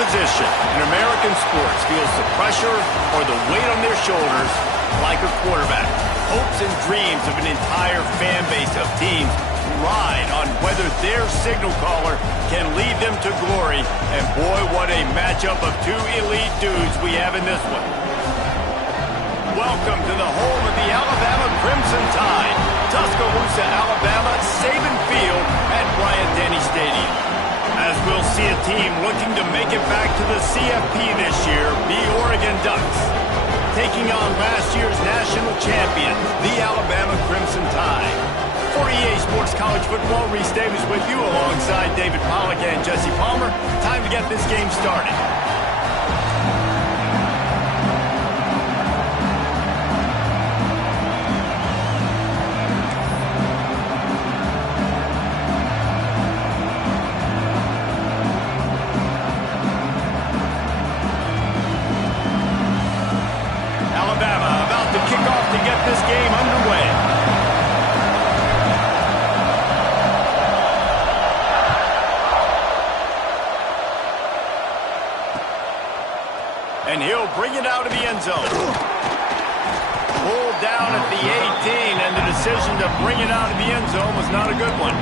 position in American sports feels the pressure or the weight on their shoulders like a quarterback. Hopes and dreams of an entire fan base of teams ride on whether their signal caller can lead them to glory. And boy, what a matchup of two elite dudes we have in this one. Welcome to the home of the Alabama Crimson Tide. Tuscaloosa, Alabama, Saban Field at Bryant-Denny Stadium. As we'll see a team looking to make it back to the CFP this year, the Oregon Ducks. Taking on last year's national champion, the Alabama Crimson Tide. For EA Sports College Football, Reese Davis with you alongside David Pollack and Jesse Palmer. Time to get this game started. Alabama about to kick off to get this game underway. And he'll bring it out of the end zone. Pulled down at the 18, and the decision to bring it out of the end zone was not a good one.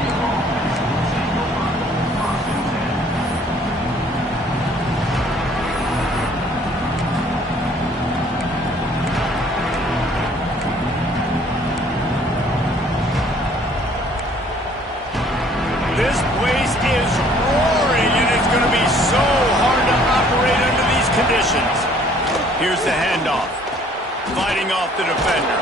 This place is roaring, and it's going to be so hard to operate under these conditions. Here's the handoff. Fighting off the defender.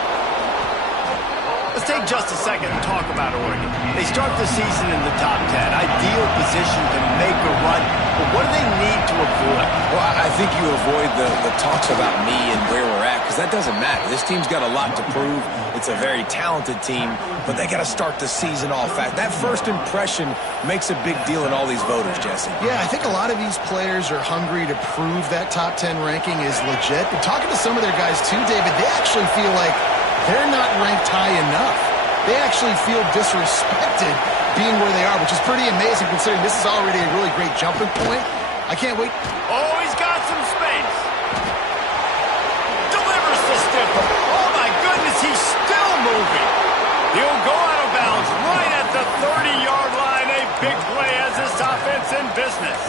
Let's take just a second and talk about Oregon. They start the season in the top 10. Ideal position to make a run. But what do they need to avoid? Well, I think you avoid the talks about me and where we're at, because that doesn't matter. This team's got a lot to prove. It's a very talented team, but they got to start the season off fast. That first impression makes a big deal in all these voters, Jesse. Yeah, I think a lot of these players are hungry to prove that top 10 ranking is legit. But talking to some of their guys too, David, they actually feel like they're not ranked high enough. They actually feel disrespected being where they are, which is pretty amazing considering this is already a really great jumping point. I can't wait. Oh, he's got some space. Delivers the stiffer. Oh, my goodness, he's still moving. He'll go out of bounds right at the 30-yard line. A big play as this offense in business.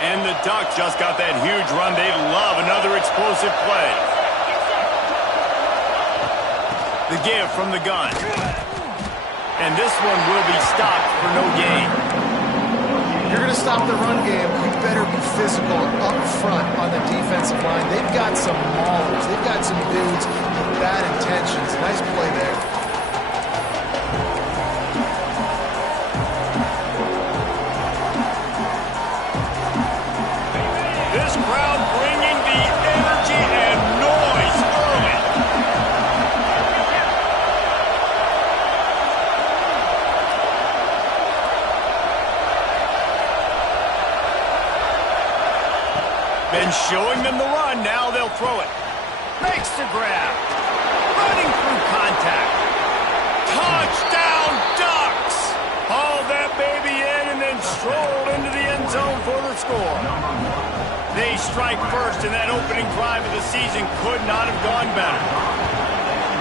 And the Ducks just got that huge run. They love another explosive play. The give from the gun. And this one will be stopped for no gain. You're going to stop the run game. You better be physical up front on the defensive line. They've got some maulers. They've got some dudes with bad intentions. Nice play there. This crowd bringing the energy and noise early. Been showing them the run. Now they'll throw it. Makes the grab. Running through contact. Touchdown, Ducks! Hauled that baby in and then strolled into the end zone for the score. They strike first, and that opening drive of the season could not have gone better.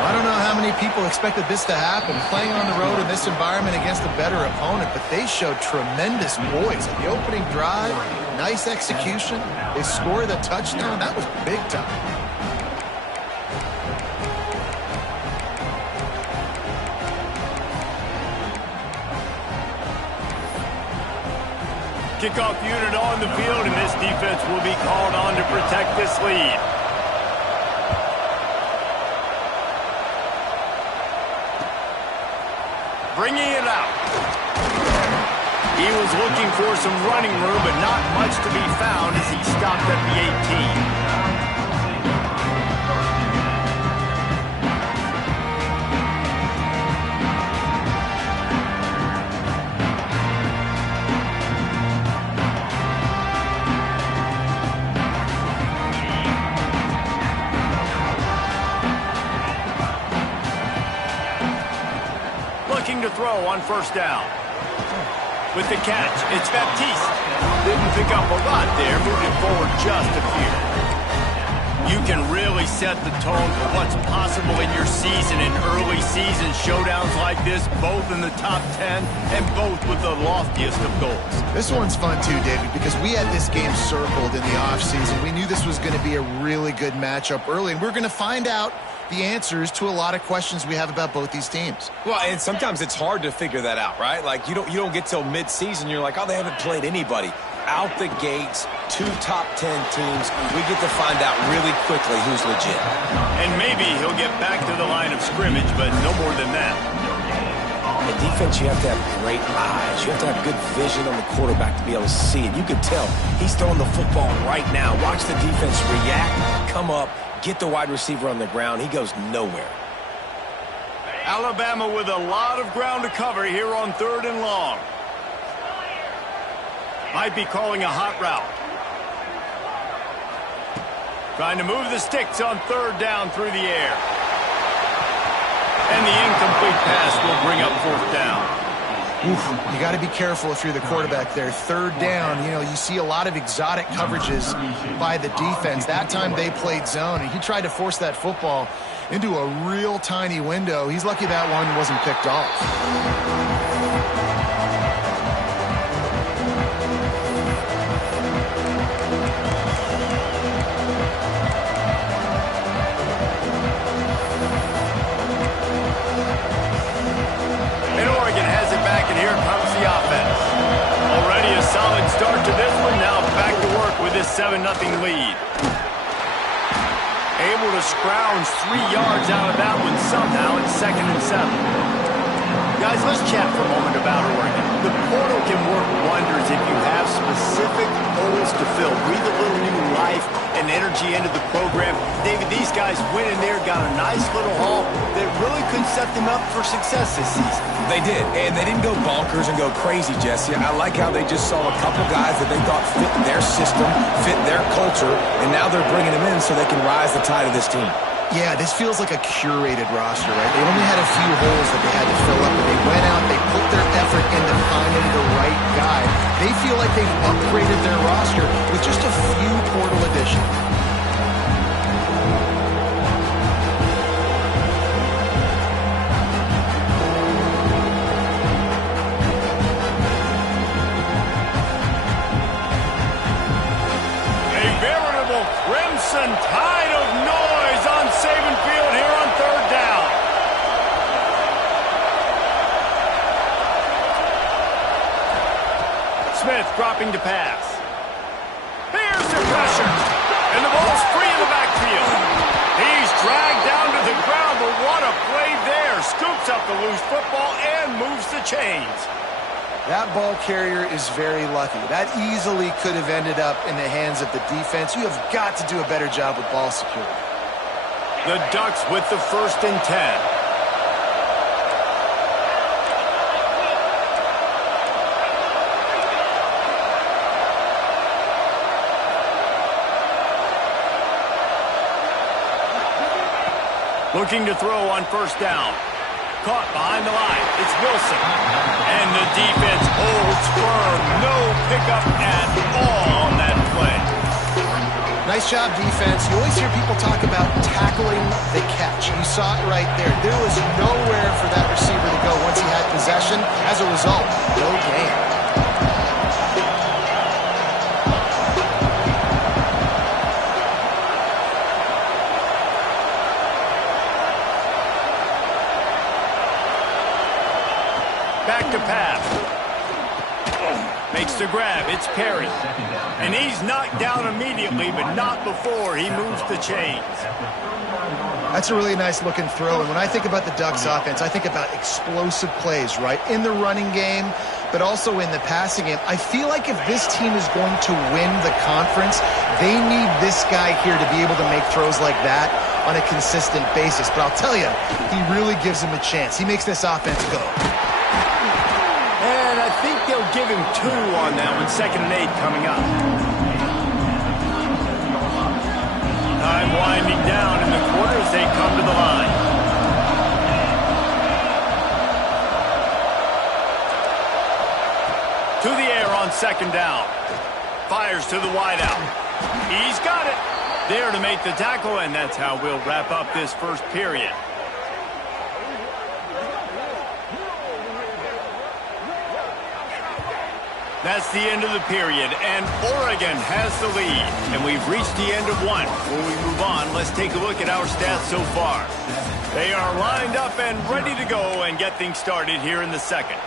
I don't know how many people expected this to happen, playing on the road in this environment against a better opponent, but they showed tremendous poise. At the opening drive, nice execution. They scored the touchdown. That was big time. Kickoff unit on the field, and this defense will be called on to protect this lead. Bringing it out. He was looking for some running room, but not much to be found as he stopped at the 18. Looking to throw on first down. With the catch, it's Baptiste. Didn't pick up a lot there, moving forward just a few. You can really set the tone for what's possible in your season in early season showdowns like this, both in the top 10 and both with the loftiest of goals. This one's fun too, David, because we had this game circled in the offseason. We knew this was going to be a really good matchup early, and we're going to find out the answers to a lot of questions we have about both these teams. Well, and sometimes it's hard to figure that out, right? Like, you don't get till mid-season, you're like, oh, they haven't played anybody. Out the gates, 2 top 10 teams, we get to find out really quickly who's legit. And maybe he'll get back to the line of scrimmage, but no more than that. In defense, you have to have great eyes. You have to have good vision on the quarterback to be able to see it. You can tell he's throwing the football right now. Watch the defense react, come up, get the wide receiver on the ground. He goes nowhere. Alabama with a lot of ground to cover here on 3rd and long. Might be calling a hot route. Trying to move the sticks on 3rd down through the air. And the incomplete pass will bring up 4th down. Oof, you got to be careful if you're the quarterback there. 3rd down, you see a lot of exotic coverages by the defense. That time they played zone, and he tried to force that football into a real tiny window. He's lucky that one wasn't picked off. Here comes the offense. Already a solid start to this one. Now back to work with this 7-0 lead. Able to scrounge 3 yards out of that one somehow in 2nd and 7. Guys, let's chat for a moment about Oregon. The portal can work wonders if you have specific holes to fill. Breathe a little new life and energy into the program. David, these guys went in there, got a nice little haul that really could set them up for success this season. They did, and they didn't go bonkers and go crazy, Jesse. I like how they just saw a couple guys that they thought fit their system, fit their culture, and now they're bringing them in so they can rise the tide of this team. Yeah, this feels like a curated roster, right? They only had a few holes that they had to fill up, but they went out, they put their effort into finding the right guy. They feel like they've upgraded their roster with just a few portal additions. A veritable crimson tide of noise on Saban Field here on 3rd down. Smith dropping to pass. Here's the pressure. And the ball's free in the backfield. He's dragged down to the ground, but what a play there. Scoops up the loose football and moves the chains. That ball carrier is very lucky. That easily could have ended up in the hands of the defense. You have got to do a better job with ball security. The Ducks with the 1st and 10. Looking to throw on 1st down. Caught behind the line. It's Wilson. And the defense holds firm. No pickup at all on that play. Nice job, defense. You always hear people talk about tackling the catch. You saw it right there. There was nowhere for that receiver to go once he had possession. As a result, no gain. Back to pass. Makes the grab. It's Perry. And he's knocked down immediately, but not before he moves the chains. That's a really nice looking throw. And when I think about the Ducks offense, I think about explosive plays, right? In the running game, but also in the passing game. I feel like if this team is going to win the conference, they need this guy here to be able to make throws like that on a consistent basis. But I'll tell you, he really gives him a chance. He makes this offense go. And I think they'll give him 2 on that one. 2nd and 8 coming up. Time winding down in the quarter as they come to the line. To the air on second down. Fires to the wideout. He's got it. There to make the tackle, and that's how we'll wrap up this first period. That's the end of the period, and Oregon has the lead. And we've reached the end of one. Before we move on, let's take a look at our stats so far. They are lined up and ready to go and get things started here in the second.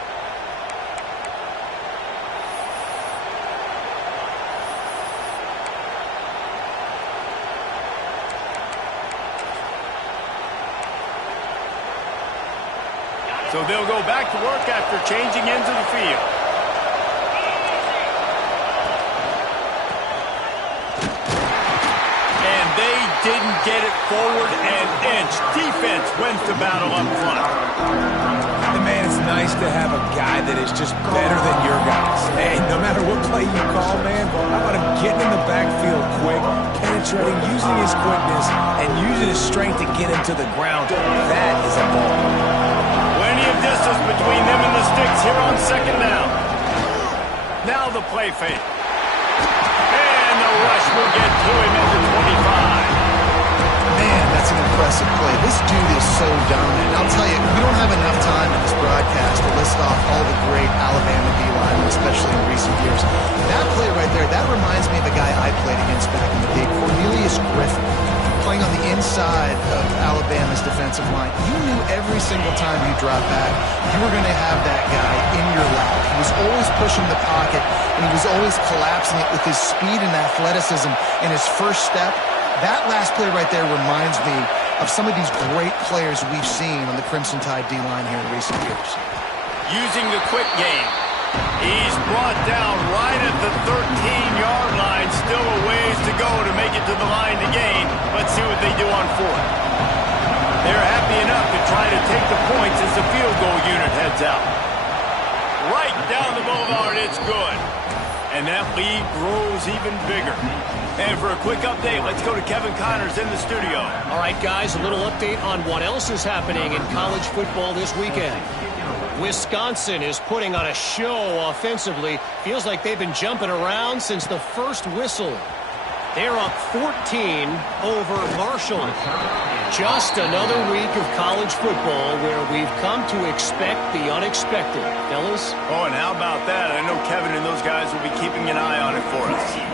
So they'll go back to work after changing into the field. And they didn't get it forward an inch. Defense wins the battle up front. And man, it's nice to have a guy that is just better than your guys. Hey, no matter what play you call, man, how about him getting in the backfield quick, penetrating, using his quickness, and using his strength to get him to the ground. That is a ball. Plenty of distance between them and the sticks here on second down. Now the play fake. And the rush will get to him at the 25. Man, that's an impressive play. This dude is so dominant. And I'll tell you, we don't have enough time in this broadcast to list off all the great Alabama D-linemen, especially in recent years. That play right there, that reminds me of a guy I played against back in the day, Cornelius Griffin, playing on the inside of Alabama's defensive line. You knew every single time you dropped back, you were going to have that guy in your lap. He was always pushing the pocket, and he was always collapsing it with his speed and athleticism and his first step. That last play right there reminds me of some of these great players we've seen on the Crimson Tide D-line here in recent years. Using the quick game. He's brought down right at the 13-yard line. Still a ways to go to make it to the line to gain. Let's see what they do on fourth. They're happy enough to try to take the points as the field goal unit heads out. Right down the boulevard, it's good. And that lead grows even bigger. And for a quick update, let's go to Kevin Connors in the studio. All right, guys, a little update on what else is happening in college football this weekend. Wisconsin is putting on a show offensively. Feels like they've been jumping around since the first whistle. They're up 14 over Marshall. Just another week of college football where we've come to expect the unexpected. Fellas? Oh, and how about that? I know Kevin and those guys will be keeping an eye on it for us.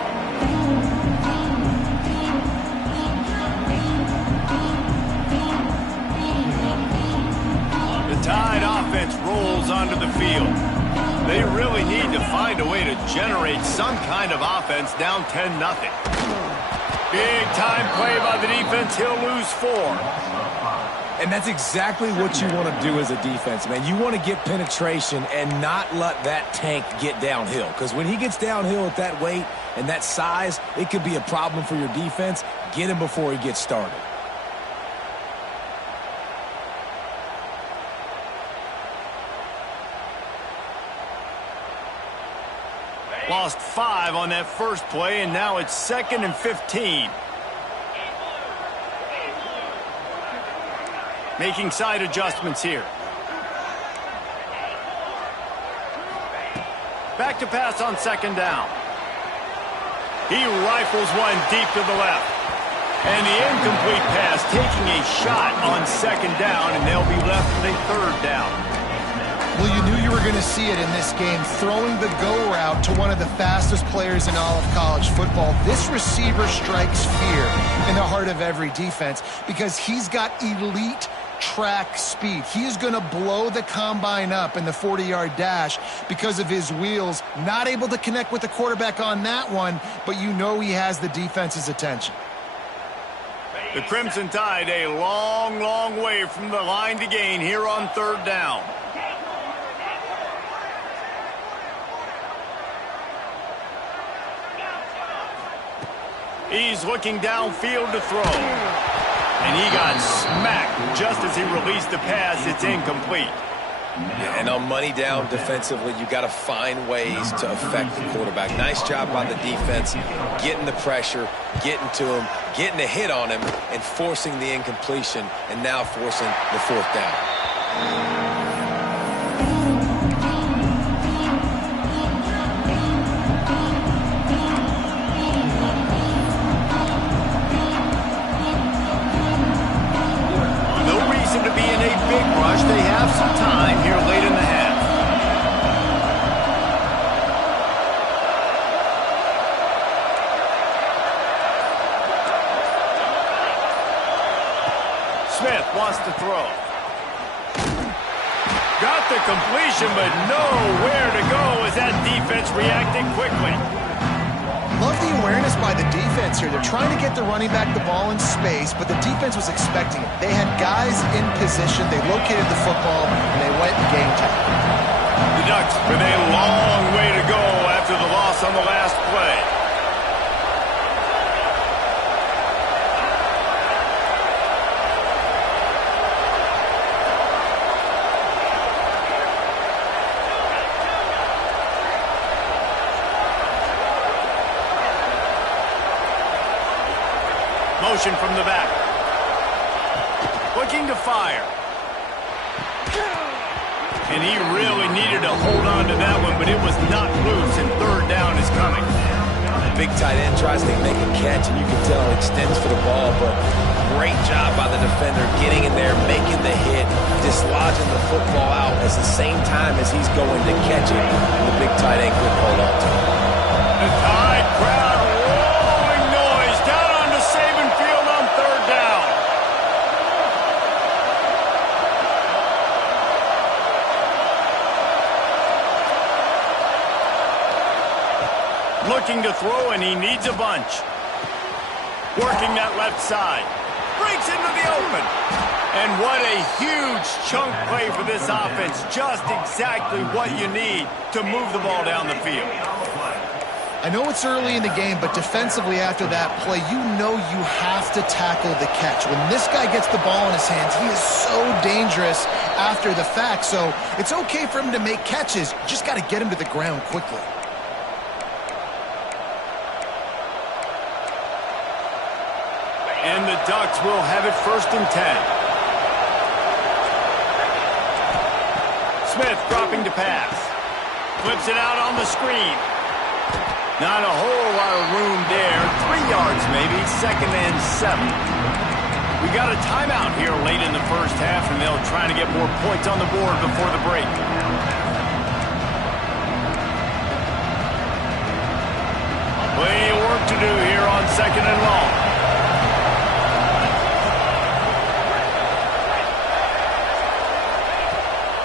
Tide offense rolls onto the field. They really need to find a way to generate some kind of offense down 10-0. Big time play by the defense. He'll lose 4. And that's exactly what you want to do as a defense, man. You want to get penetration and not let that tank get downhill. Because when he gets downhill at that weight and that size, it could be a problem for your defense. Get him before he gets started. Lost 5 on that first play, and now it's 2nd and 15. Making side adjustments here. Back to pass on second down. He rifles one deep to the left. And the incomplete pass taking a shot on second down, and they'll be left with a third down. Well, you knew you were going to see it in this game, throwing the go route to one of the fastest players in all of college football. This receiver strikes fear in the heart of every defense because he's got elite track speed. He is going to blow the combine up in the 40-yard dash because of his wheels. Not able to connect with the quarterback on that one, but you know he has the defense's attention. The Crimson Tide a long, long way from the line to gain here on third down. He's looking downfield to throw. And he got smacked just as he released the pass. It's incomplete. And on money down defensively, you got to find ways to affect the quarterback. Nice job by the defense, getting the pressure, getting to him, getting a hit on him, and forcing the incompletion, and now forcing the fourth down. throw. Got the completion, but nowhere to go as that defense reacted quickly. Love the awareness by the defense here. They're trying to get the running back the ball in space, but the defense was expecting it. They had guys in position. They located the football, and they went and game time. The Ducks with a long way to go after the loss on the last play. Motion from the back. Looking to fire. And he really needed to hold on to that one, but it was not loose, and third down is coming. The big tight end tries to make a catch, and you can tell it extends for the ball, but great job by the defender getting in there, making the hit, dislodging the football out at the same time as he's going to catch it. And the big tight end couldn't hold on to it. The Tide crowd rolling noise down onto Saban Field on third down. Looking to throw, and he needs a bunch. Working that left side. Breaks into the open. And what a huge chunk play for this offense. Just exactly what you need to move the ball down the field. I know it's early in the game, but defensively after that play, you know you have to tackle the catch. When this guy gets the ball in his hands, he is so dangerous after the fact. So it's okay for him to make catches. You just got to get him to the ground quickly. And the Ducks will have it 1st and 10. Smith dropping to pass. Flips it out on the screen. Not a whole lot of room there. 3 yards maybe. 2nd and 7. We got a timeout here late in the first half, and they'll try to get more points on the board before the break. Plenty of work to do here on 2nd and long.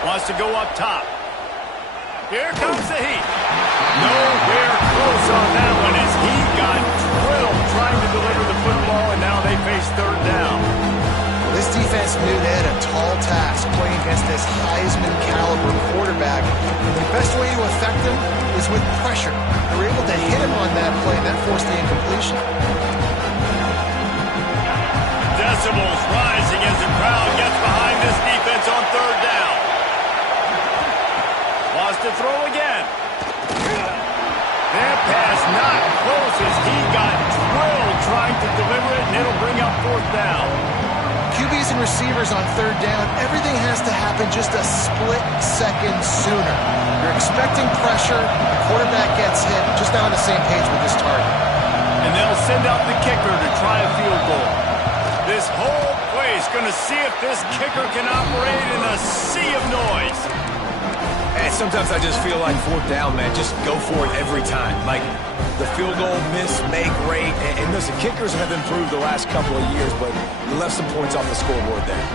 Wants to go up top. Here comes the heat. Nowhere close on that one as he got drilled trying to deliver the football, and now they face third down. This defense knew they had a tall task playing against this Heisman caliber quarterback. And the best way to affect him is with pressure. They were able to hit him on that play, and that forced the incompletion. Decibels rising as the crowd gets behind this defense on third down. Wants to throw again. That pass not close as he got drilled trying to deliver it, and it'll bring up 4th down. QBs and receivers on third down, everything has to happen just a split second sooner. You're expecting pressure, the quarterback gets hit, just not on the same page with his target. And they'll send out the kicker to try a field goal. This whole place going to see if this kicker can operate in a sea of noise. And sometimes I just feel like 4th down, man, just go for it every time. Like the field goal miss, make rate. And listen, kickers have improved the last couple of years, but you left some points off the scoreboard there.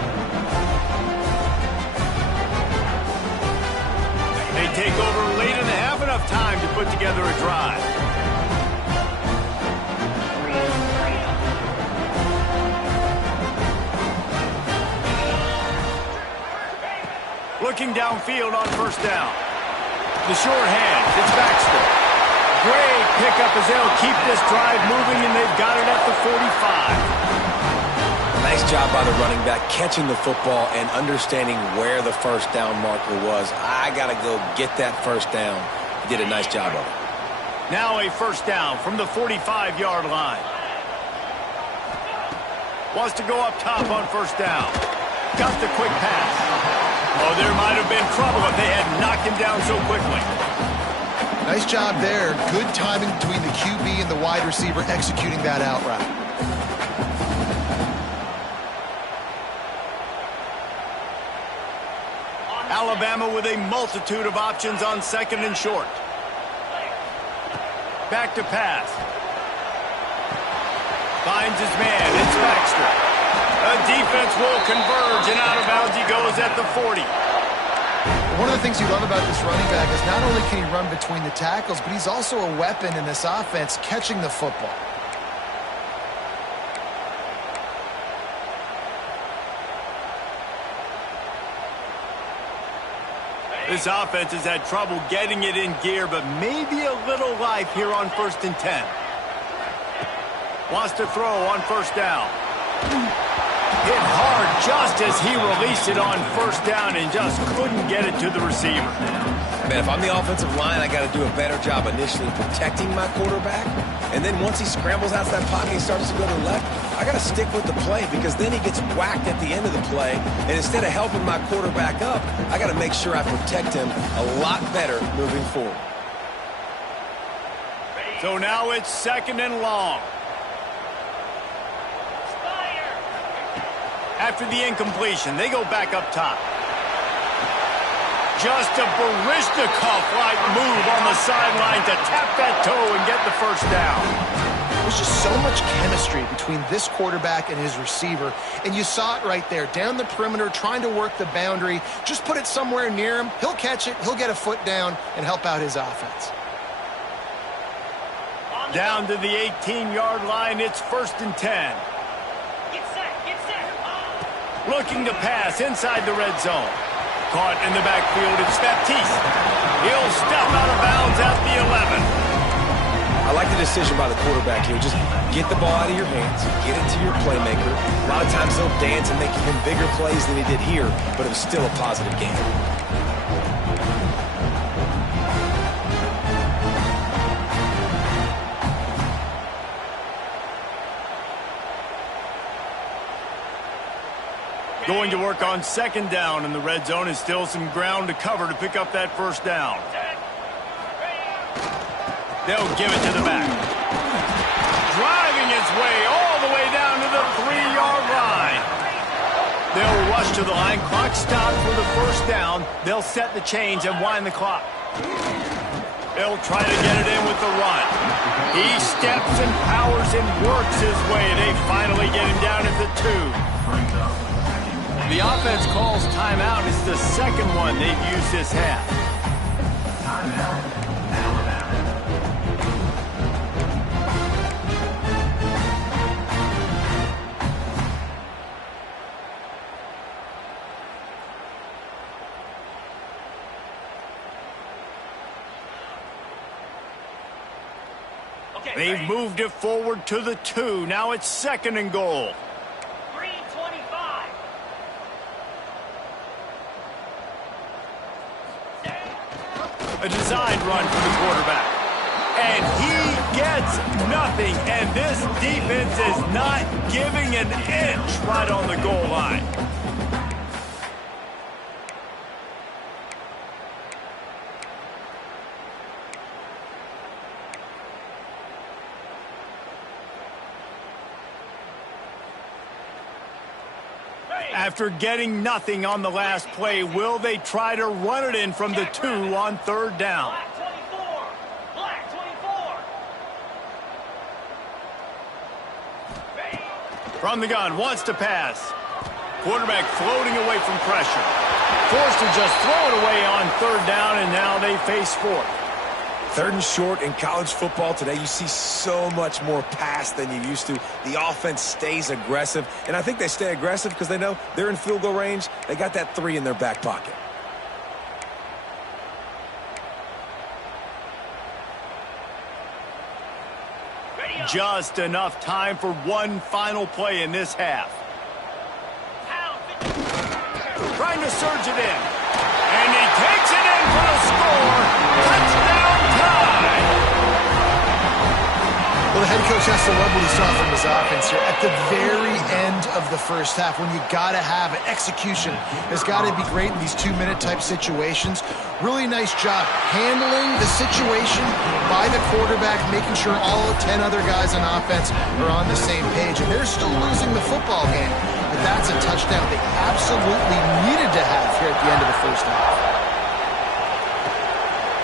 They take over late in the half, enough time to put together a drive. Looking downfield on 1st down. The short hand, it's Baxter. Great pickup as they'll keep this drive moving, and they've got it at the 45. Nice job by the running back catching the football and understanding where the 1st down marker was. I got to go get that 1st down. He did a nice job of it. Now a 1st down from the 45-yard line. Wants to go up top on 1st down. Got the quick pass. Oh, there might have been trouble if they had knocked him down so quickly. Nice job there. Good timing between the QB and the wide receiver executing that out route. Alabama with a multitude of options on 2nd and short. Back to pass. Finds his man. It's Baxter. The defense will converge, and out of bounds he goes at the 40. One of the things you love about this running back is not only can he run between the tackles, but he's also a weapon in this offense catching the football. This offense has had trouble getting it in gear, but maybe a little life here on 1st and 10. Wants to throw on 1st down. Hit hard just as he released it on 1st down and just couldn't get it to the receiver. Man, if I'm the offensive line, I got to do a better job initially protecting my quarterback. And then once he scrambles out of that pocket, he starts to go to the left, I got to stick with the play because then he gets whacked at the end of the play. And instead of helping my quarterback up, I got to make sure I protect him a lot better moving forward. So now it's 2nd and long. After the incompletion, they go back up top. Just a Baryshnikov-like move on the sideline to tap that toe and get the 1st down. There's just so much chemistry between this quarterback and his receiver, and you saw it right there. Down the perimeter, trying to work the boundary. Just put it somewhere near him. He'll catch it, he'll get a foot down, and help out his offense. Down to the 18-yard line, it's 1st and 10. Looking to pass inside the red zone. Caught in the backfield, it's Baptiste. He'll step out of bounds at the 11. I like the decision by the quarterback here. Just get the ball out of your hands, get it to your playmaker. A lot of times he'll dance and make even bigger plays than he did here, but it was still a positive game. Going to work on 2nd down, and the red zone is still some ground to cover to pick up that 1st down. They'll give it to the back. Driving his way all the way down to the 3-yard line. They'll rush to the line. Clock stopped for the 1st down. They'll set the chains and wind the clock. They'll try to get it in with the run. He steps and powers and works his way. They finally get him down at the 2. The offense calls timeout. It's the 2nd one they've used this half. They've moved it forward to the 2. Now it's 2nd and goal. A designed run for the quarterback. And he gets nothing. And this defense is not giving an inch right on the goal line. After getting nothing on the last play, will they try to run it in from the 2 on 3rd down? Black 24. From the gun, wants to pass. Quarterback floating away from pressure. Forced to just throw it away on 3rd down, and now they face 4th. 3rd and short in college football today, you see so much more pass than you used to. The offense stays aggressive, and I think they stay aggressive because they know they're in field goal range. They got that 3 in their back pocket. Just enough time for one final play in this half. Trying to surge it in. And he takes it in for the score. Touchdown tie. Well, the head coach has to love what he saw from his offense here at the very end of the 1st half when you got to have it. Execution has got to be great in these 2-minute type situations. Really nice job handling the situation by the quarterback, making sure all 10 other guys on offense are on the same page. And they're still losing the football game, but that's a touchdown they absolutely needed to have here at the end of the 1st half.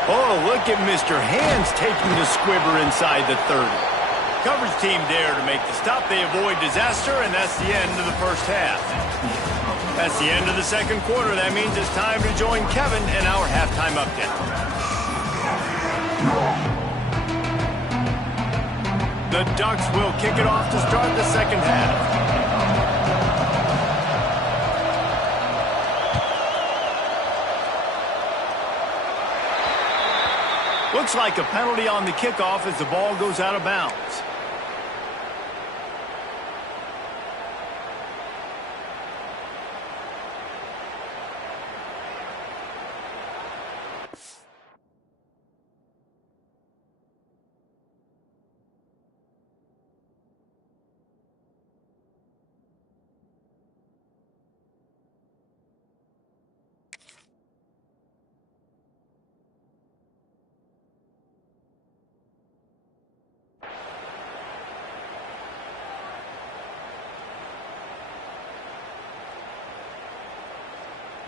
Oh, look at Mr. Hands taking the squibber inside the 30. Coverage team there to make the stop. They avoid disaster, and that's the end of the first half. That's the end of the second quarter. That means it's time to join Kevin in our halftime update. The Ducks will kick it off to start the second half. Looks like a penalty on the kickoff as the ball goes out of bounds.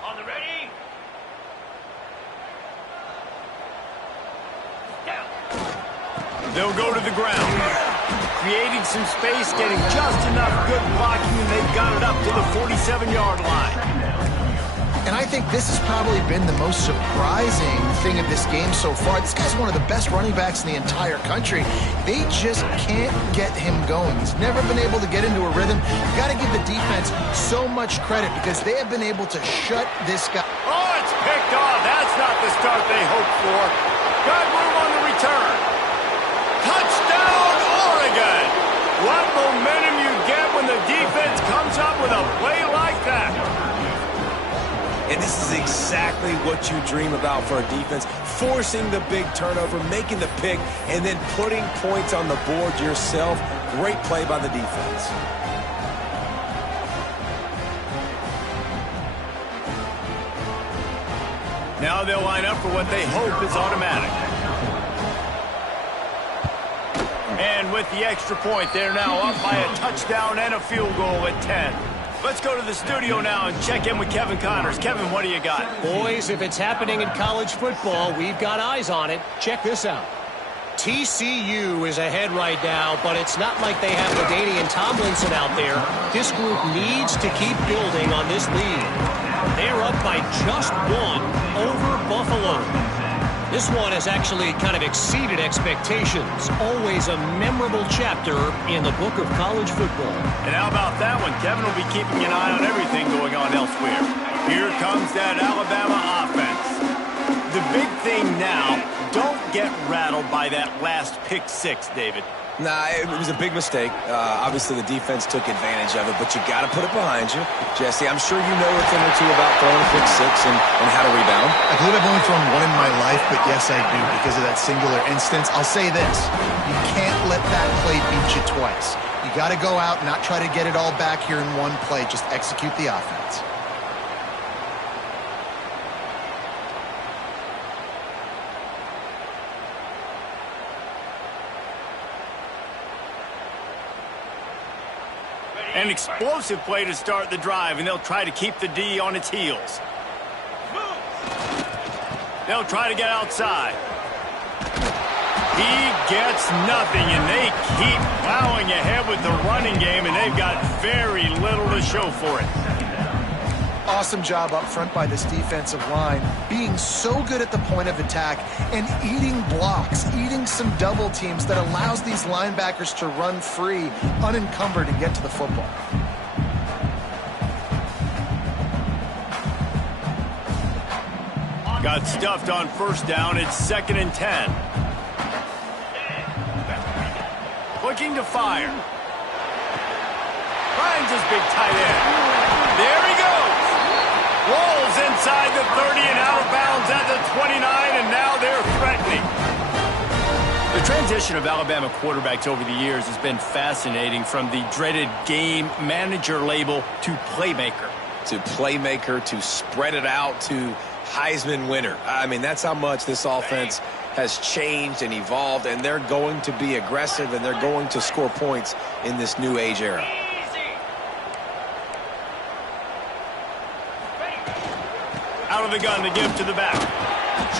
On the ready. Down. They'll go to the ground. Creating some space, getting just enough good blocking, and they've got it up to the 47-yard line. And I think this has probably been the most surprising thing of this game so far. This guy's one of the best running backs in the entire country. They just can't get him going. He's never been able to get into a rhythm. You've got to give the defense so much credit because they have been able to shut this guy. Oh, it's picked off. That's not the start they hoped for. Got room on the return. Touchdown, Oregon! What momentum you get when the defense comes up with a play like that. And this is exactly what you dream about for a defense. Forcing the big turnover, making the pick, and then putting points on the board yourself. Great play by the defense. Now they'll line up for what they hope is automatic. And with the extra point, they're now up by a touchdown and a field goal at 10. Let's go to the studio now and check in with Kevin Connors. Kevin, what do you got? Boys, if it's happening in college football, we've got eyes on it. Check this out. TCU is ahead right now, but it's not like they have LaDainian Tomlinson out there. This group needs to keep building on this lead. They're up by just one over Buffalo. This one has actually kind of exceeded expectations. Always a memorable chapter in the book of college football. And how about that one? Kevin will be keeping an eye on everything going on elsewhere. Here comes that Alabama offense. The big thing now, don't get rattled by that last pick six, David. Nah, it was a big mistake. Obviously, the defense took advantage of it, but you got to put it behind you. Jesse, I'm sure you know a thing or two about throwing a pick six and how to rebound. I believe I've only thrown one in my life, but yes, I do because of that singular instance. I'll say this. You can't let that play beat you twice. You got to go out and not try to get it all back here in one play. Just execute the offense. An explosive play to start the drive, and they'll try to keep the D on its heels. They'll try to get outside. He gets nothing, and they keep plowing ahead with the running game, and they've got very little to show for it. Awesome job up front by this defensive line, being so good at the point of attack and eating blocks, eating some double teams that allows these linebackers to run free, unencumbered, and get to the football. Got stuffed on first down. It's 2nd and 10. Looking to fire. Finds his big tight end. There he goes. Rolls inside the 30 and out of bounds at the 29, and now they're threatening. The transition of Alabama quarterbacks over the years has been fascinating, from the dreaded game manager label to playmaker. To playmaker, to spread it out, to Heisman winner. I mean, that's how much this offense has changed and evolved, and they're going to be aggressive, and they're going to score points in this new age era. Out of the gun to give to the back.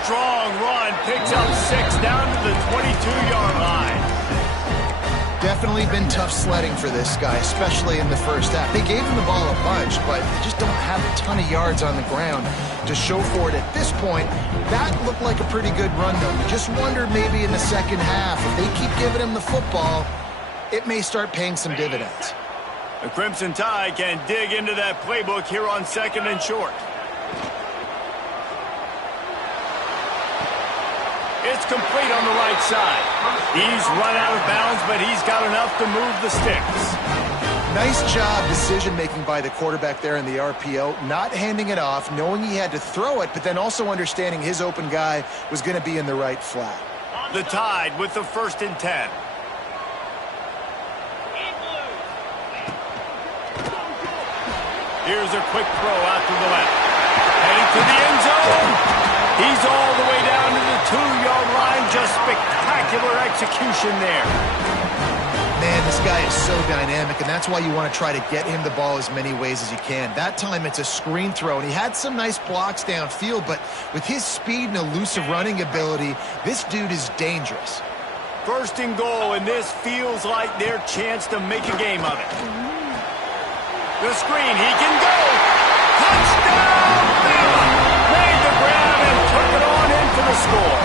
Strong run, picks up 6 down to the 22-yard line. Definitely been tough sledding for this guy, especially in the first half. They gave him the ball a bunch, but they just don't have a ton of yards on the ground to show for it at this point. That looked like a pretty good run, though. You just wonder maybe in the second half, if they keep giving him the football, it may start paying some dividends. The Crimson Tide can dig into that playbook here on 2nd and short. It's complete on the right side. He's run out of bounds, but he's got enough to move the sticks. Nice job decision-making by the quarterback there in the RPO, not handing it off, knowing he had to throw it, but then also understanding his open guy was going to be in the right flat. The Tide with the 1st and 10. Here's a quick throw out to the left. Heading to the end zone. He's all the way down to the 2-yard line. Just spectacular execution there. Man, this guy is so dynamic, and that's why you want to try to get him the ball as many ways as you can. That time it's a screen throw, and he had some nice blocks downfield, but with his speed and elusive running ability, this dude is dangerous. 1st and goal, and this feels like their chance to make a game of it. The screen, he can go. Touchdown, Bama! Made the grab and took it on in for the score.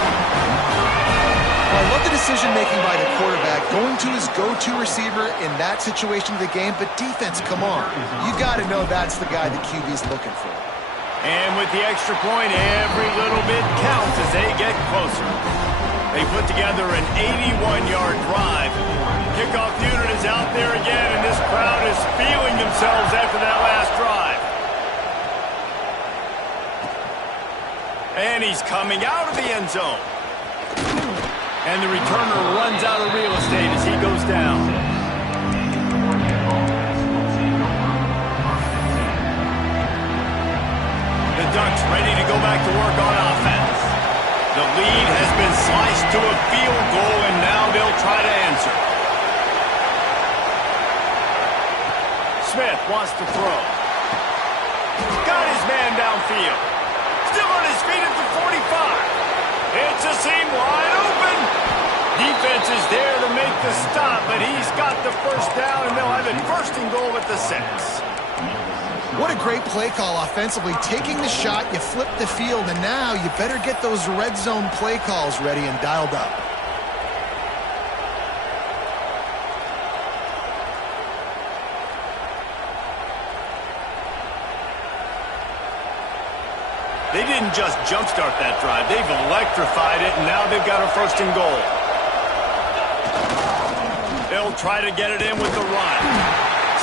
I love the decision-making by the quarterback, going to his go-to receiver in that situation of the game, but defense, come on. You got to know that's the guy the QB's looking for. And with the extra point, every little bit counts as they get closer. They put together an 81-yard drive. Kickoff unit is out there again, and this crowd is feeling themselves after that last drive. And he's coming out of the end zone. And the returner runs out of real estate as he goes down. The Ducks ready to go back to work on offense. The lead has been sliced to a field goal, and now they'll try to answer. Smith wants to throw. Got his man downfield. Still on his feet at the 45. It's a seam wide open. Defense is there to make the stop, but he's got the 1st down, and they'll have it 1st and goal at the 6. What a great play call offensively. Taking the shot, you flip the field, and now you better get those red zone play calls ready and dialed up. They didn't just jumpstart that drive. They've electrified it, and now they've got a 1st and goal. They'll try to get it in with the run.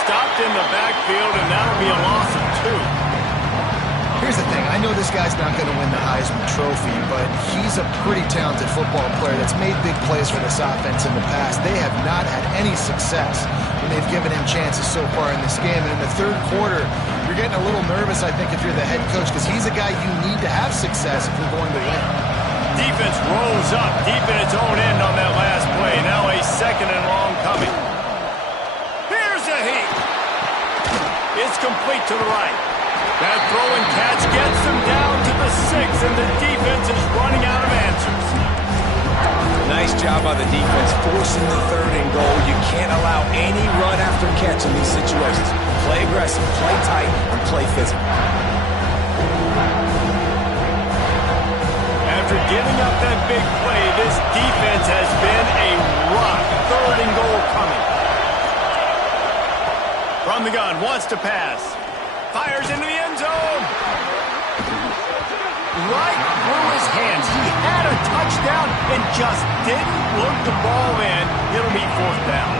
Stopped in the backfield, and that'll be a loss of 2. Here's the thing. I know this guy's not going to win the Heisman Trophy, but he's a pretty talented football player that's made big plays for this offense in the past. They have not had any success when they've given him chances so far in this game. And in the 3rd quarter, you're getting a little nervous, I think, if you're the head coach, because he's a guy you need to have success if you're going to win. Defense rolls up deep in its own end on that last play. Now a 2nd and long coming. Here's a heat. It's complete to the right. That throw and catch gets them down to the 6, and the defense is running out of answers. Nice job by the defense forcing the 3rd and goal. You can't allow any run after catch in these situations. Play aggressive, play tight, and play physical. After giving up that big play, this defense has been a rock. 3rd and goal coming. From the gun, wants to pass. Fires into the end zone. Right through his hands. He had a touchdown and just didn't look the ball in. It'll be 4th down.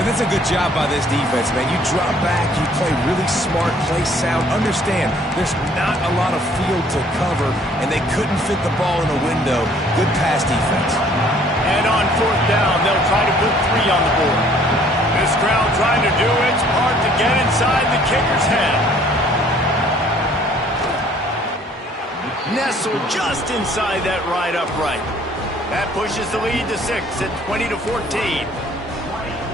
And that's a good job by this defense, man. You drop back, you play really smart, play sound. Understand, there's not a lot of field to cover, and they couldn't fit the ball in a window. Good pass defense. And on 4th down, they'll try to put 3 on the board. This crowd trying to do its part to get inside the kicker's head. Nestled just inside that right upright. That pushes the lead to 6 at 20-14.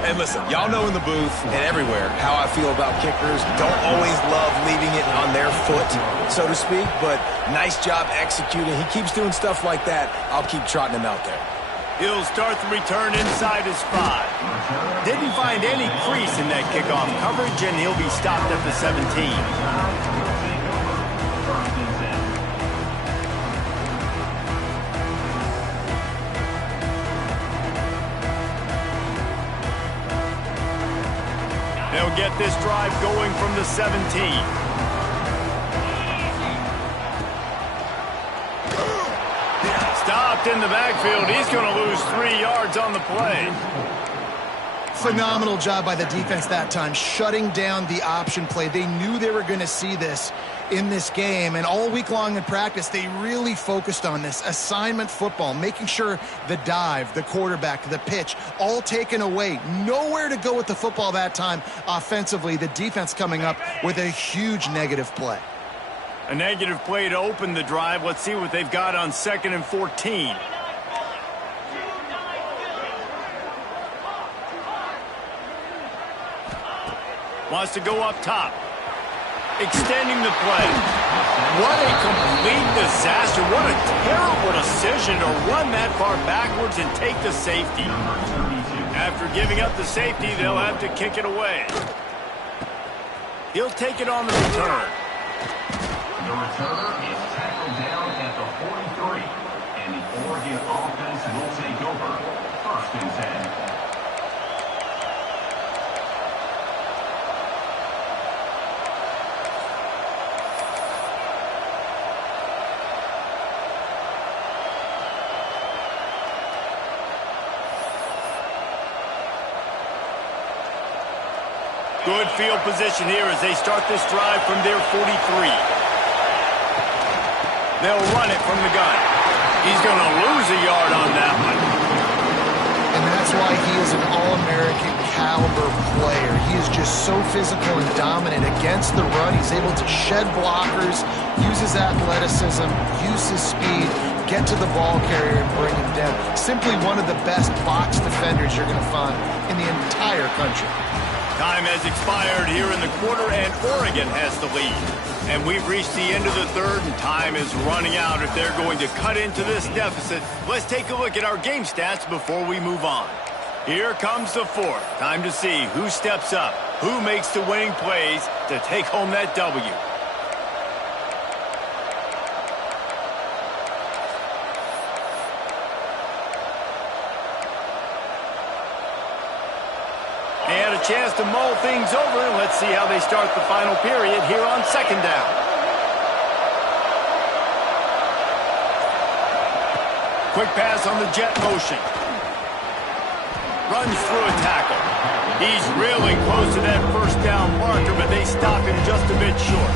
And listen, y'all know in the booth and everywhere how I feel about kickers. Don't always love leaving it on their foot, so to speak, but nice job executing. He keeps doing stuff like that. I'll keep trotting him out there. He'll start the return inside his 5. Didn't find any crease in that kickoff coverage, and he'll be stopped at the 17. They'll get this drive going from the 17. Stopped in the backfield. He's going to lose 3 yards on the play. Phenomenal job by the defense that time, shutting down the option play. They knew they were going to see this in this game, and all week long in practice, they really focused on this assignment football, making sure the dive, the quarterback, the pitch, all taken away. Nowhere to go with the football that time offensively. The defense coming up with a huge negative play. A negative play to open the drive. Let's see what they've got on 2nd and 14. Wants to go up top. Extending the play. What a complete disaster. What a terrible decision to run that far backwards and take the safety. After giving up the safety, they'll have to kick it away. He'll take it on the return. The returner is tackled down at the 43, and the Oregon offense will take over 1st and 10. Good field position here as they start this drive from their 43. They'll run it from the gun. He's going to lose a yard on that one. And that's why he is an All-American caliber player. He is just so physical and dominant against the run. He's able to shed blockers, use his athleticism, use his speed, get to the ball carrier and bring him down. Simply one of the best box defenders you're going to find in the entire country. Time has expired here in the quarter, and Oregon has the lead. And we've reached the end of the 3rd, and time is running out if they're going to cut into this deficit. Let's take a look at our game stats before we move on. Here comes the 4th. Time to see who steps up, who makes the winning plays to take home that W. They had a chance to mull things over, and let's see how they start the final period here on 2nd down. Quick pass on the jet motion. Runs through a tackle. He's really close to that 1st down marker, but they stop him just a bit short.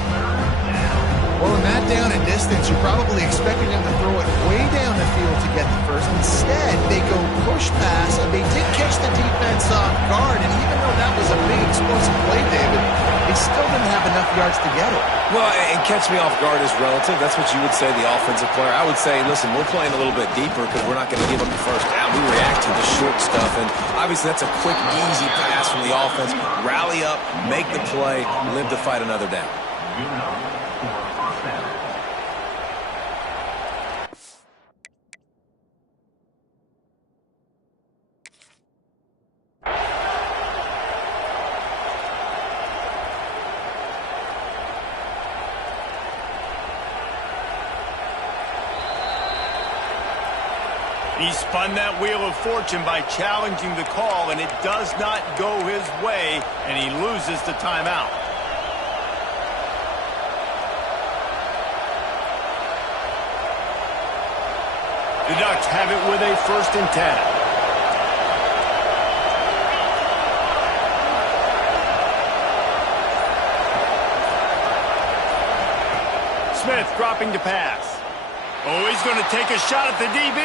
Well, in that down and distance, you're probably expecting them to throw it way down the field to get the first. Instead, they go push pass, and they did catch the defense off guard. And even though that was a big explosive play, David, they still didn't have enough yards to get it. Well, and catch me off guard is relative. That's what you would say, the offensive player. I would say, listen, we're playing a little bit deeper because we're not going to give up the 1st down. We react to the short stuff, and obviously that's a quick, easy pass from the offense. Rally up, make the play, live to fight another down. He spun that wheel of fortune by challenging the call, and it does not go his way, and he loses the timeout. The Ducks have it with a 1st and 10. Smith dropping to pass. Oh, he's going to take a shot at the DB.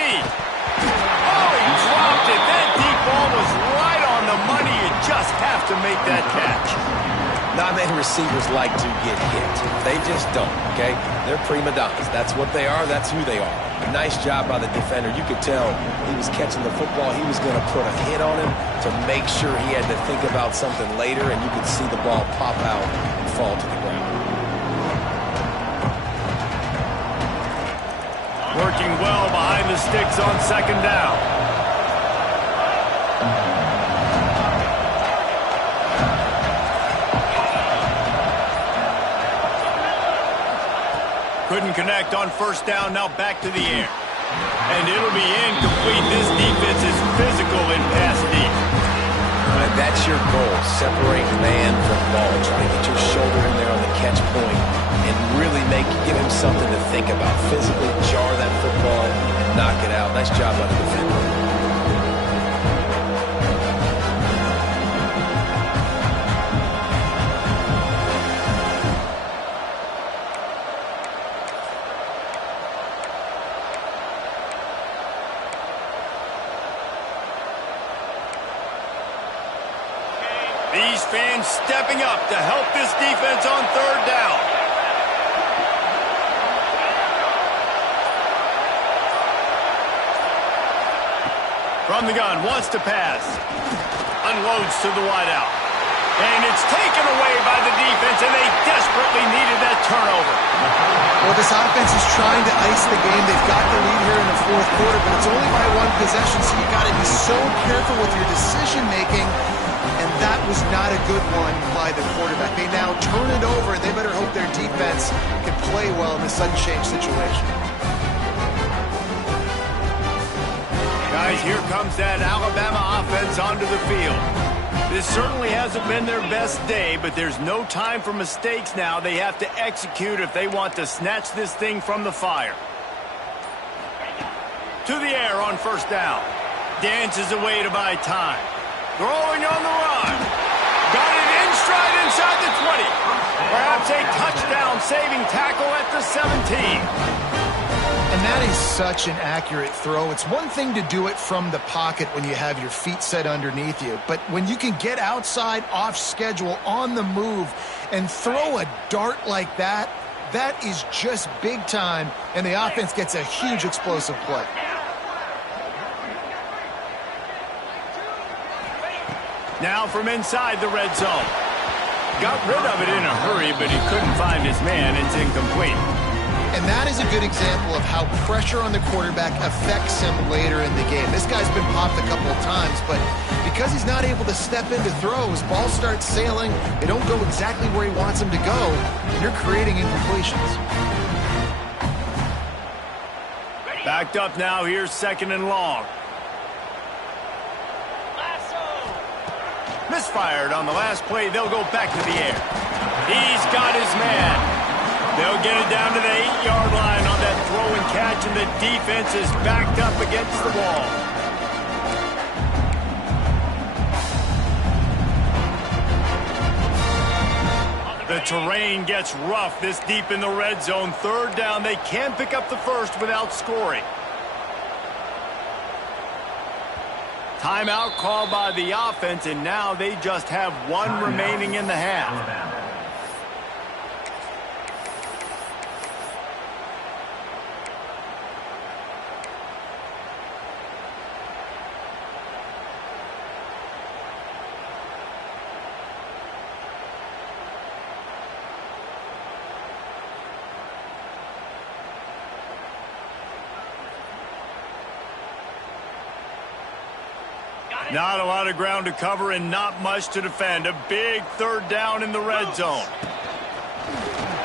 Oh, he dropped it. That deep ball was right on the money. You just have to make that catch. Not many receivers like to get hit. They just don't, okay? They're prima donnas. That's what they are. That's who they are. Nice job by the defender. You could tell he was catching the football. He was going to put a hit on him to make sure he had to think about something later, and you could see the ball pop out and fall to the ground. Working well behind the sticks on 2nd down. Couldn't connect on first down, now back to the air. And it'll be incomplete. This defense is physical in pass deep. All right, that's your goal. Separate man from ball. Try to get your shoulder in there on the catch point and really give him something to think about. Physically jar that football and knock it out. Nice job by the defender. These fans stepping up to help this defense on third down. From the gun, wants to pass. Unloads to the wideout. And it's taken away by the defense, and they desperately needed that turnover. Well, this offense is trying to ice the game. They've got the lead here in the fourth quarter, but it's only by one possession, so you got to be so careful with your decision-making. And that was not a good one by the quarterback. They now turn it over, and they better hope their defense can play well in a sudden change situation. Guys, here comes that Alabama offense onto the field. This certainly hasn't been their best day, but there's no time for mistakes now. They have to execute if they want to snatch this thing from the fire. To the air on first down. Dances away to buy time. Throwing on the run. Got it in stride inside the 20. Perhaps a touchdown-saving tackle at the 17. And that is such an accurate throw. It's one thing to do it from the pocket when you have your feet set underneath you, but when you can get outside, off schedule, on the move, and throw a dart like that, that is just big time, and the offense gets a huge explosive play. Now from inside the red zone. Got rid of it in a hurry, but he couldn't find his man. It's incomplete. And that is a good example of how pressure on the quarterback affects him later in the game. This guy's been popped a couple of times, but because he's not able to step into throws, balls start sailing, they don't go exactly where he wants them to go, and you're creating incompletions. Backed up now, here's second and long. Misfired on the last play, they'll go back to the air. He's got his man. They'll get it down to the 8-yard line on that throw and catch, and the defense is backed up against the wall. The terrain gets rough this deep in the red zone. Third down, they can pick up the first without scoring. Timeout called by the offense, and now they just have one remaining in the half. Not a lot of ground to cover and not much to defend. A big third down in the red zone.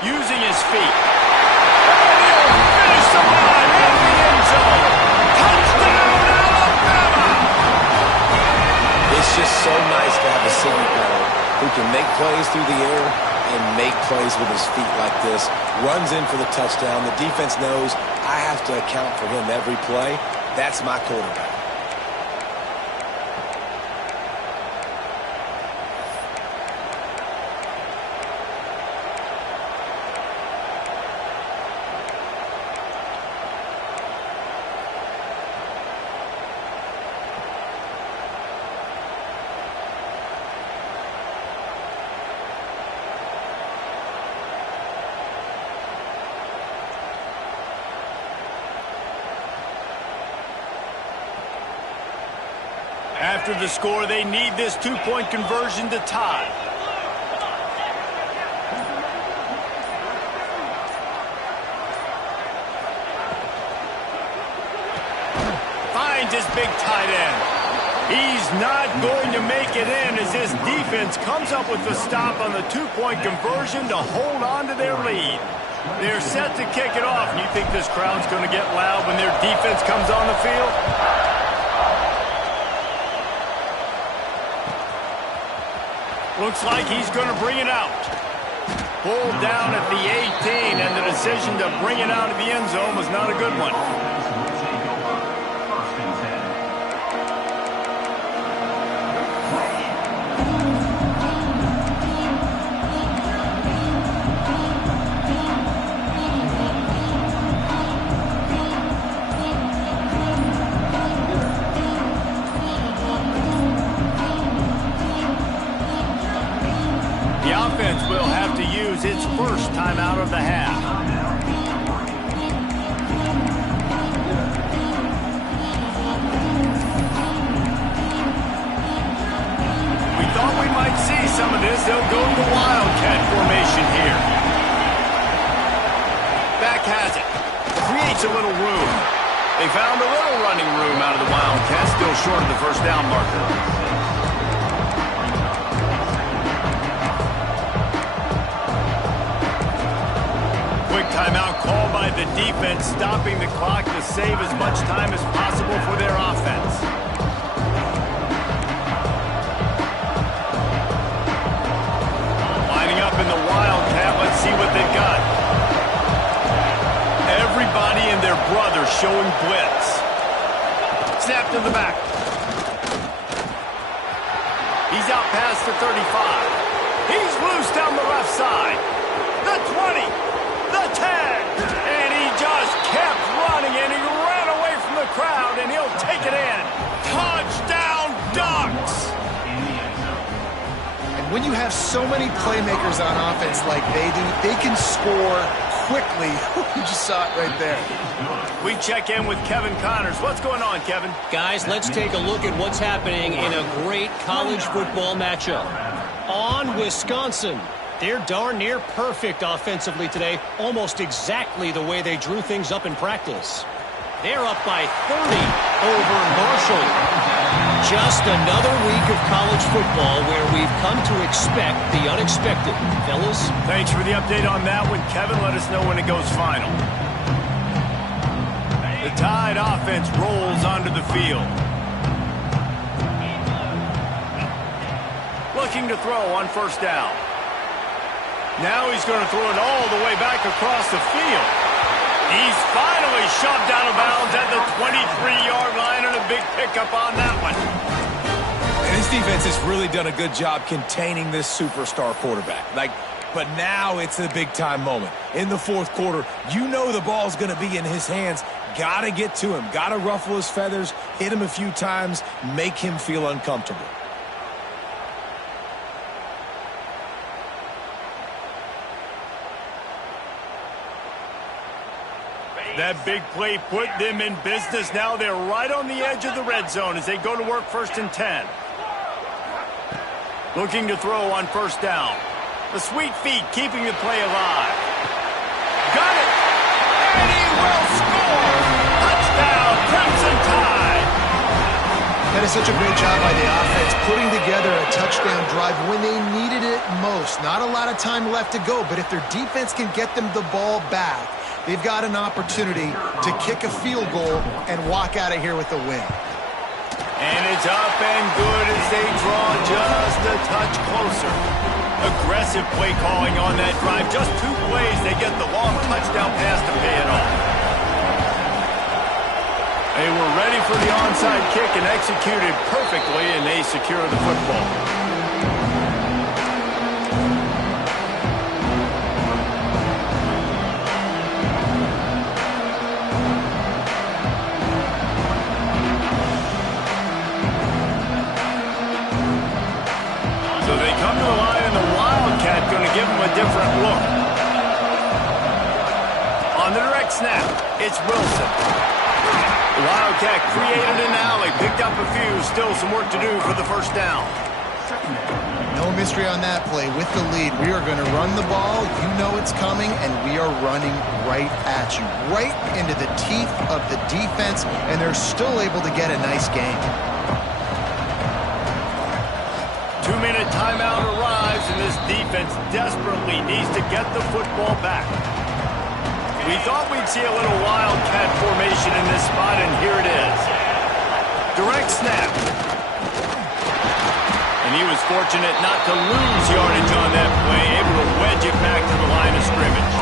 Using his feet. And he'll finish the line in the end zone. Touchdown, Alabama! It's just so nice to have a signal guy who can make plays through the air and make plays with his feet like this. Runs in for the touchdown. The defense knows I have to account for him every play. That's my quarterback. After the score, they need this two-point conversion to tie. Finds his big tight end. He's not going to make it in as his defense comes up with the stop on the two-point conversion to hold on to their lead. They're set to kick it off. And you think this crowd's going to get loud when their defense comes on the field? Looks like he's going to bring it out. Pulled down at the 18, and the decision to bring it out of the end zone was not a good one. Will have to use its first timeout of the half. We thought we might see some of this. They'll go to the Wildcat formation here. Back has it. Creates a little room. They found a little running room out of the Wildcat, still short of the first down marker. Timeout called by the defense, stopping the clock to save as much time as possible for their offense. Lining up in the Wildcat, let's see what they've got. Everybody and their brother showing blitz. Snap to the back. He's out past the 35. He's loose down the left side. The 20. The 10, and he just kept running, and he ran away from the crowd, and he'll take it in. Touchdown, Ducks! And when you have so many playmakers on offense like they do, they can score quickly. You just saw it right there. We check in with Kevin Connors. What's going on, Kevin? Guys, let's take a look at what's happening in a great college football matchup. On Wisconsin. They're darn near perfect offensively today, almost exactly the way they drew things up in practice. They're up by 30 over Marshall. Just another week of college football where we've come to expect the unexpected. Fellas? Thanks for the update on that one, Kevin. Let us know when it goes final. The Tide offense rolls onto the field. Looking to throw on first down. Now he's going to throw it all the way back across the field. He's finally shoved out of bounds at the 23-yard line, and a big pickup on that one. And his defense has really done a good job containing this superstar quarterback. But now it's a big-time moment. In the fourth quarter, you know the ball's going to be in his hands. Got to get to him. Got to ruffle his feathers, hit him a few times, make him feel uncomfortable. That big play put them in business. Now they're right on the edge of the red zone as they go to work first and 10. Looking to throw on first down. The sweet feet keeping the play alive. Got it! And he will score! Touchdown, Crimson Tide! That is such a great job by the offense, putting together a touchdown drive when they needed it most. Not a lot of time left to go, but if their defense can get them the ball back, they've got an opportunity to kick a field goal and walk out of here with a win. And it's up and good as they draw just a touch closer. Aggressive play calling on that drive. Just 2 plays, they get the long touchdown pass to pay it off. They were ready for the onside kick and executed perfectly, and they secure the football. Give him a different look. On the direct snap, it's Wilson. The Wildcat created an alley, picked up a few, still some work to do for the first down. No mystery on that play. With the lead, we are going to run the ball. You know it's coming, and we are running right at you, right into the teeth of the defense, and they're still able to get a nice game. 2-minute timeout arrives, and this defense desperately needs to get the football back. We thought we'd see a little wildcat formation in this spot, and here it is. Direct snap. And he was fortunate not to lose yardage on that play, able to wedge it back to the line of scrimmage.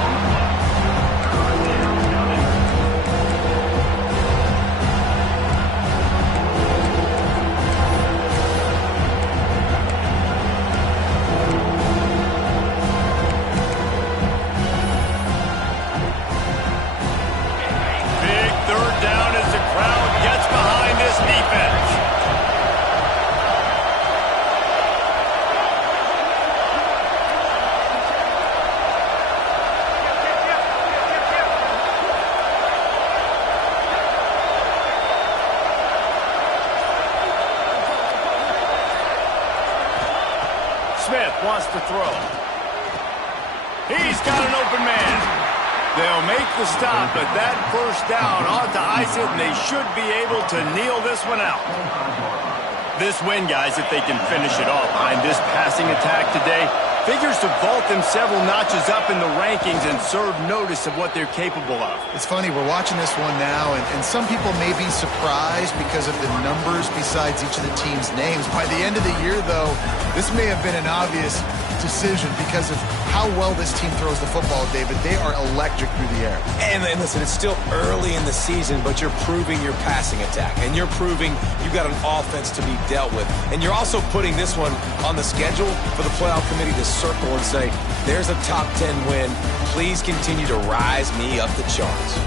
Big third down as the crowd gets behind this defense. Smith wants to throw. He's got an open man. They'll make the stop, but that first down ought to ice it, and they should be able to kneel this one out. This win, guys, if they can finish it off behind this passing attack today, figures to vault them several notches up in the rankings and serve notice of what they're capable of. It's funny, we're watching this one now, and some people may be surprised because of the numbers besides each of the team's names. By the end of the year, though, this may have been an obvious decision because of how well this team throws the football, David. They are electric through the air. And listen, it's still early in the season, but you're proving your passing attack, and you're proving you've got an offense to be dealt with. And you're also putting this one on the schedule for the playoff committee to circle and say, there's a top 10 win. Please continue to rise me up the charts.